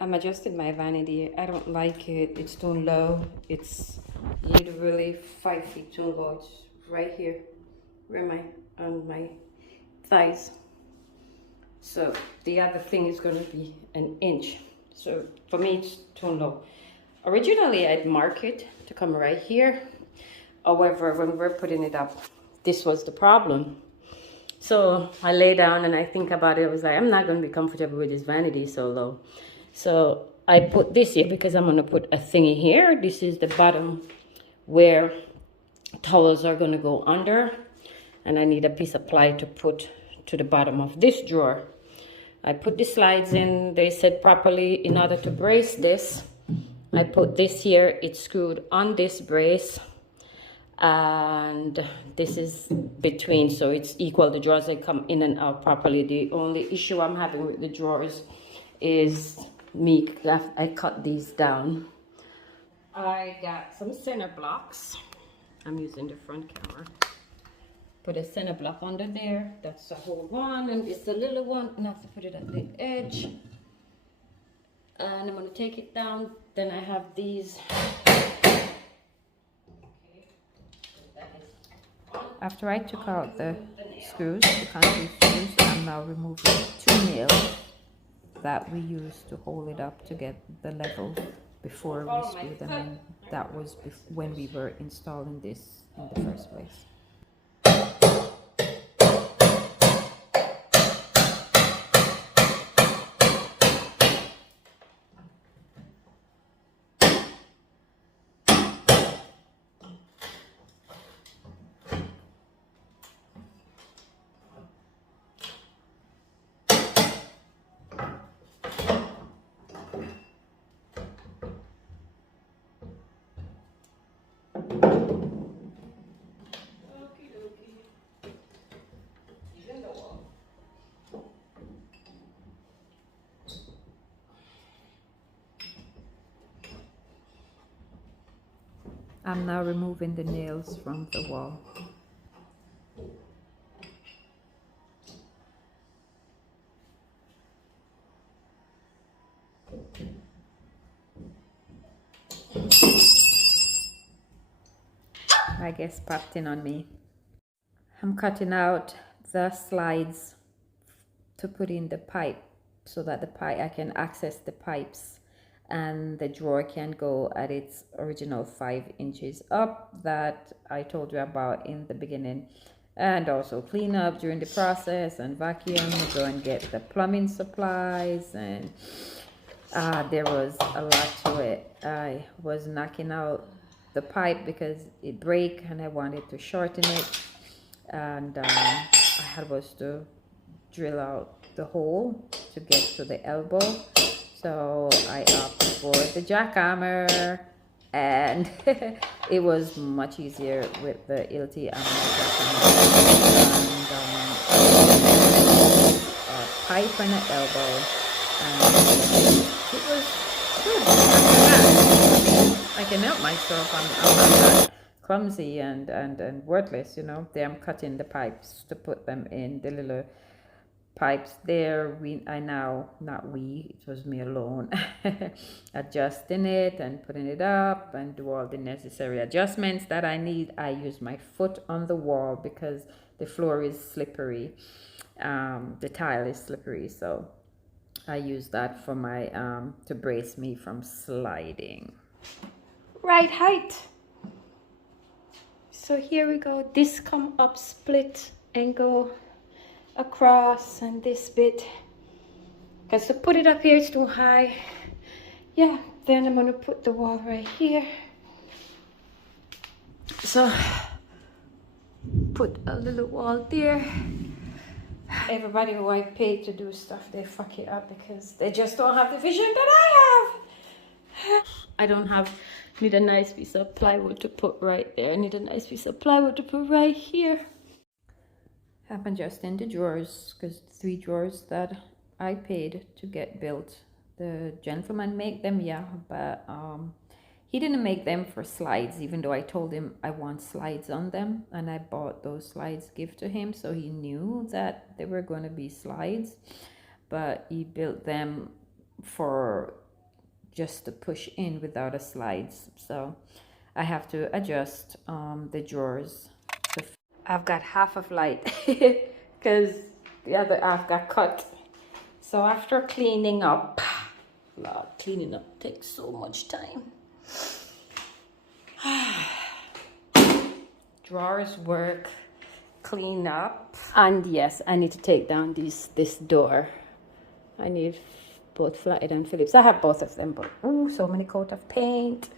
I'm adjusting my vanity. I don't like it. It's too low. It's literally 5 feet too low. It's right here, where on my thighs. So the other thing is going to be an inch. So for me, it's too low. Originally, I'd mark it to come right here. However, when we're putting it up, this was the problem. So I lay down and I think about it. I was like, I'm not going to be comfortable with this vanity so low. So I put this here because I'm going to put a thingy here. This is the bottom where towels are going to go under. And I need a piece of ply to put to the bottom of this drawer. I put the slides in. They said properly in order to brace this. I put this here. It's screwed on this brace. And this is between, so it's equal. The drawers, they come in and out properly. The only issue I'm having with the drawers is I cut these down. I got some center blocks. I'm using the front camera. Put a center block under there. That's the whole one, and it's a little one, and I have to put it at the edge. And I'm going to take it down. Then I have these. After I took out the screws, the concrete screws, I'm now removing 2 nails that we used to hold it up to get the level before we screwed them in. That was when we were installing this in the first place. I'm now removing the nails from the wall. I guess popped in on me. I'm cutting out the slides to put in the pipe so that I can access the pipes, and the drawer can go at its original 5 inches up that I told you about in the beginning. And also clean up during the process and vacuum, go and get the plumbing supplies, and there was a lot to it. I was knocking out the pipe because it broke and I wanted to shorten it, and I was to drill out the hole to get to the elbow. So I opted for the jackhammer, and it was much easier with the LT and the jackhammer. And a pipe and an elbow, and it was good. I can help myself. I'm not clumsy and worthless, you know. There I'm cutting the pipes to put them in the little pipes there. It was me alone, adjusting it and putting it up and do all the necessary adjustments that I need. I use my foot on the wall because the floor is slippery, the tile is slippery, so I use that for my to brace me from sliding. Right height. So here we go. This come up, split and go across, and this bit, because to put it up here it's too high. Yeah, then I'm gonna put the wall right here. So put a little wall there. Everybody who I pay to do stuff, they fuck it up because they just don't have the vision that I have. I don't need a nice piece of plywood to put right there. I need a nice piece of plywood to put right here. I'm adjusting the drawers because 3 drawers that I paid to get built, the gentleman made them, yeah, but he didn't make them for slides, even though I told him I want slides on them, and I bought those slides gift to him, so he knew that they were going to be slides. But he built them for just to push in without a slides. So I have to adjust the drawers. I've got half of light because the other half got cut. So after cleaning up, Lord, cleaning up takes so much time. Drawers work, clean up, and yes, I need to take down this door. I need both Flathead and Phillips. I have both of them, but ooh, so many coat of paint.